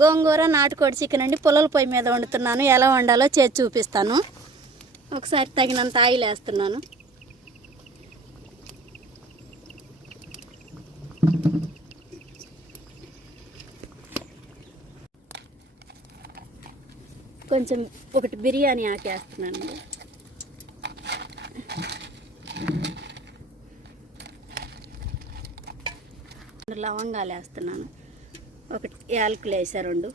గోంగూర నాటుకోడి చికెన్ అండి. పుల్లల పొయ్యి మీద వండుతున్నాను. ఎలా వండాలో చేసి చూపిస్తాను. ఒకసారి తగినంత ఆయిల్ వేస్తున్నాను. కొంచెం ఒకటి బిర్యానీ ఆకేస్తున్నాను. లవంగాలు వేస్తున్నాను. ఒకటి యాలకులు వేసా, 2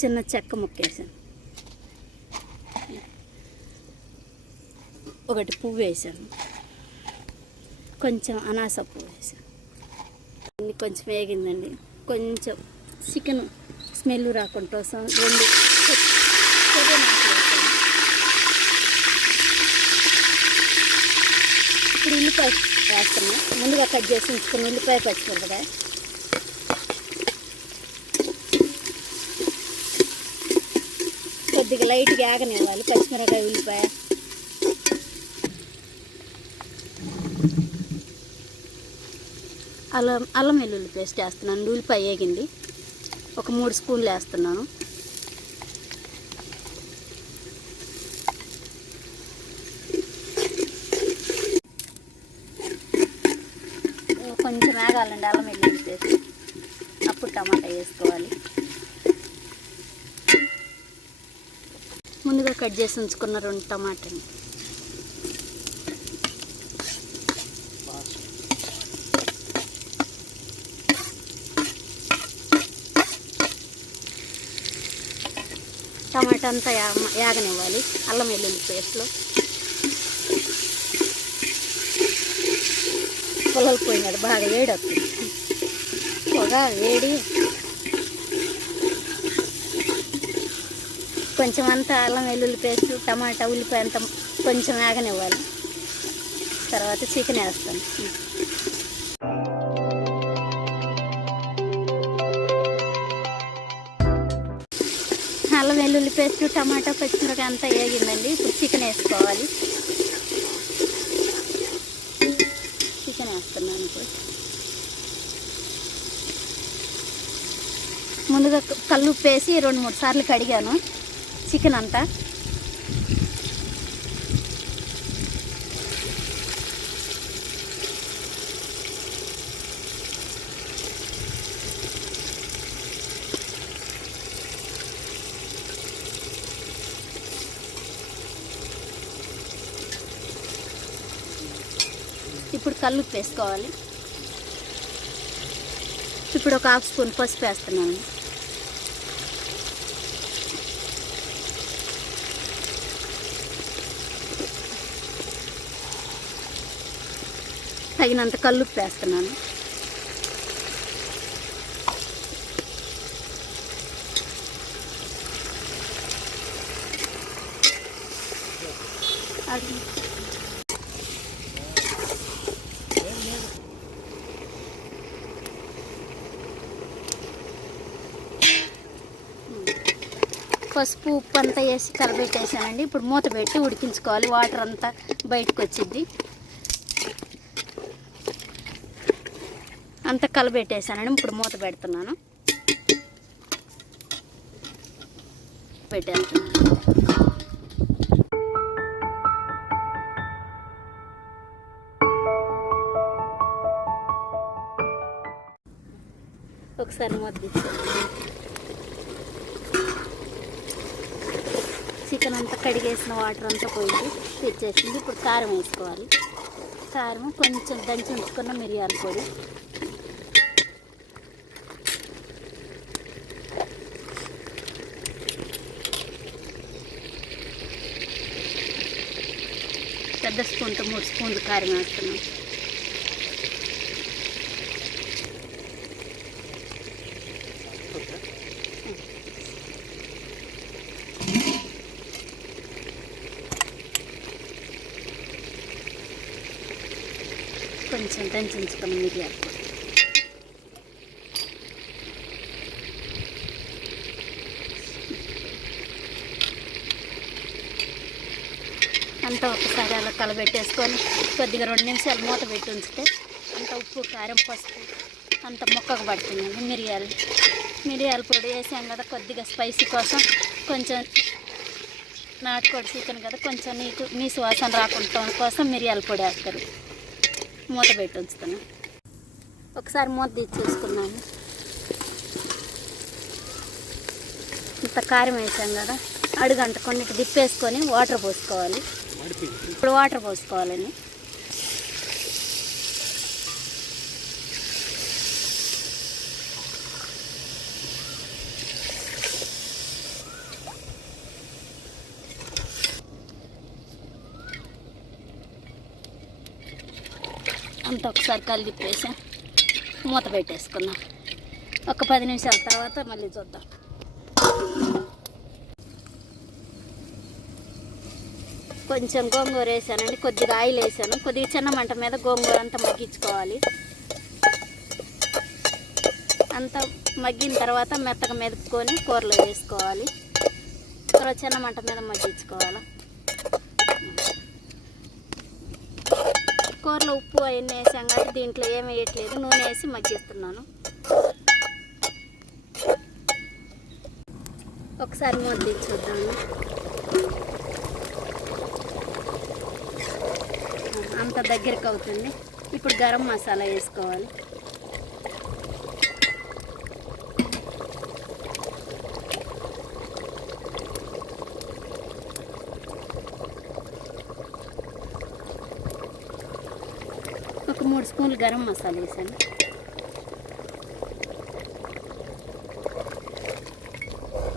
చిన్న చెక్క ముక్క వేసాను. ఒకటి పువ్వు వేసాను. కొంచెం అనాస పువ్వు వేసాను. ఇది కొంచెం వేగిందండి. కొంచెం చికెన్ స్మెల్ రాకుండా కోసం 2 పుదీనాకు వేసాను. ఇప్పుడు ఉల్లిపాయ వేస్తున్నా. ముందుగా కట్ చేసి ఉంచుకుని ఉల్లిపాయ పచ్చిమిరపకాయ, కొద్దిగా లైట్గా ఆగనివ్వాలి. పచ్చిమిరపకాయ, ఉల్లిపాయ, అల్లం వెల్లుల్లి పేస్ట్ వేస్తున్నాను. ఉల్లిపాయ వేగింది. ఒక 3 స్పూన్లు వేస్తున్నాను. కొంచెం వేగాలండి అల్లం వెల్లుల్లి పేస్ట్. అప్పుడు టమాటా వేసుకోవాలి. ముందుగా కట్ చేసి ఉంచుకున్న 2 టమాటాలు, టమాటా అంతా యాగనివ్వాలి అల్లం వెల్లుల్లి పేస్ట్లో. పుల్లలు పోయినాడు, బాగా వేడి వస్తుంది. పొగ వేడి. కొంచెం అంతా అల్లం వెల్లుల్లి పేస్ట్, టమాటా, ఉల్లిపాయ అంతా కొంచెం వేగనివ్వాలి. తర్వాత చికెన్ వేస్తాను. అల్లం వెల్లుల్లి పేస్ట్, టమాటా, పచ్చిమిరపకాయ అంతా వేగిందండి. ఇప్పుడు చికెన్ వేసుకోవాలి. చికెన్ వేస్తున్నాను. ఇప్పుడు ముందుగా కల్లుప్పు వేసి 2-3 సార్లు కడిగాను చికెన్ అంతా. ఇప్పుడు కల్లుప్పు వేసుకోవాలి. ఇప్పుడు ఒక 1/2 స్పూన్ పసుపు వేస్తున్నాను. తగినంత కల్లుప్పు వేస్తున్నాను. పసుపు, ఉప్పు అంతా వేసి కలబెట్టేసానండి. ఇప్పుడు మూత పెట్టి ఉడికించుకోవాలి. వాటర్ అంతా బయటకు వచ్చింది. అంతా కలబెట్టేసానండి. ఇప్పుడు మూత పెడుతున్నాను. పెట్టేస్తున్నాను. ఒకసారి మూత తీసుకోండి. చికెన్ అంతా కడిగేసిన వాటర్ అంతా పోయింది, తెచ్చేసింది. ఇప్పుడు కారం వేసుకోవాలి. కారం, కొంచెం దంచి ఉంచుకున్న మిరియాల పొడి, పెద్ద స్పూన్తో 3 స్పూన్లు కారం వేస్తున్నాం. కొంచెం దంచి ఉంచుకున్న మిరియాల పొడి, అంతా ఒకసారి అలా కలబెట్టేసుకొని కొద్దిగా 2 నిమిషాలు మూత పెట్టి ఉంచితే అంతా ఉప్పు కారం పసుపు అంత ముక్కకు పడుతుందండి. మిరియాల పొడి వేసాం కదా, కొద్దిగా స్పైసీ కోసం కొంచెం నాటుకోడి చికెన్ కదా, కొంచెం నీసు వాసన రాకుండా కోసం మిరియాల పొడి వేస్తారు. మూత పెట్టి ఉంచుతున్నాను. ఒకసారి మూత తీసేసుకున్నాము. ఇంత కారం వేసాం కదా, అడుగంటకుండా ఇటు దిప్పేసుకొని వాటర్ పోసుకోవాలి. ఇప్పుడు వాటర్ పోసుకోవాలండి. అంత ఒకసారి కలిపేసాం, మూత పెట్టేసుకుందాం. ఒక 10 నిమిషాల తర్వాత మళ్ళీ చూద్దాం. కొంచెం గోంగూర వేసానండి, కొద్దిగా ఆయిల్ వేసాను. కొద్దిగా చిన్న మంట మీద గోంగూర అంతా మగ్గించుకోవాలి. అంతా మగ్గిన తర్వాత మెత్తగా మెదుపుకొని కూరలో వేసుకోవాలి. తర్వాత చిన్న మంట మీద మగ్గించుకోవాలి. కూరలో ఉప్పు అవన్నీ వేసాం కాబట్టి దీంట్లో ఏమి వేయట్లేదు, నూనె వేసి మగ్గిస్తున్నాను. ఒకసారి మూత తీసి చూద్దాము. అంత దగ్గరికి అవుతుంది. ఇప్పుడు గరం మసాలా వేసుకోవాలి. ఒక 3 స్పూన్లు గరం మసాలా వేసాను.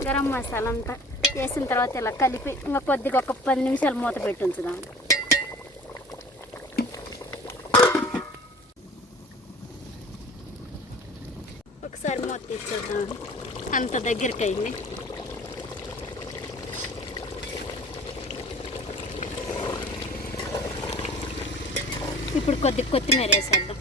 గరం మసాలా అంతా వేసిన తర్వాత ఇలా కలిపి ఇంకా కొద్దిగా ఒక 10 నిమిషాలు మూత పెట్టి ఉంచుదాం. ఒకసారి మూత తీసేద్దాం. అంత దగ్గరికి అయింది. ఇప్పుడు కొత్తిమీర వేసేద్దాం.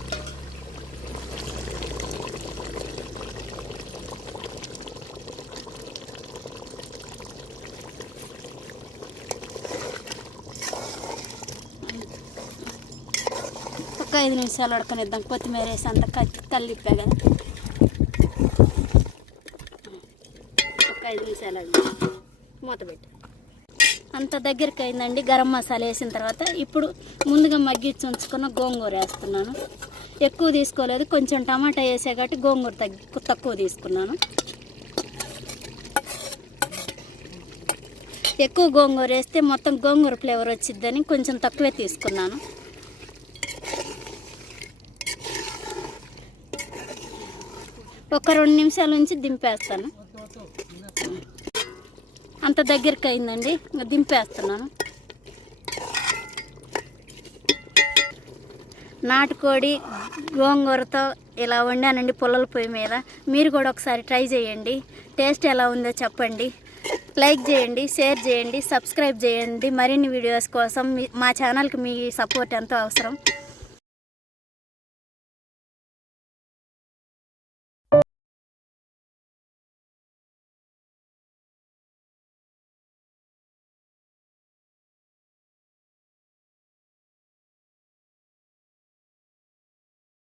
ఒక 5 నిమిషాలు ఉడకనిద్దాం. కొత్తిమీర వేసి అంత కలిపా కదా, ఒక 5 నిమిషాలు అయింది. మూత పెట్టి అంత దగ్గరికి అయిందండి. గరం మసాలా వేసిన తర్వాత ఇప్పుడు ముందుగా మగ్గించి ఉంచుకున్న గోంగూర వేస్తున్నాను. ఎక్కువ తీసుకోలేదు, కొంచెం టమాటా వేసే కాబట్టి గోంగూర తక్కువ తీసుకున్నాను. ఎక్కువ గోంగూర వేస్తే మొత్తం గోంగూర ఫ్లేవర్ వచ్చిద్దని కొంచెం తక్కువే తీసుకున్నాను. ఒక 2 నిమిషాల నుంచి దింపేస్తాను. అంత దగ్గరికి అయిందండి, ఇంకా దింపేస్తున్నాను. నాటుకోడి గోంగూరతో ఇలా వండానండి పుల్లల పొయ్యి మీద. మీరు కూడా ఒకసారి ట్రై చేయండి. టేస్ట్ ఎలా ఉందో చెప్పండి. లైక్ చేయండి, షేర్ చేయండి, సబ్స్క్రైబ్ చేయండి. మరిన్ని వీడియోస్ కోసం మా ఛానల్కి మీ సపోర్ట్ ఎంతో అవసరం.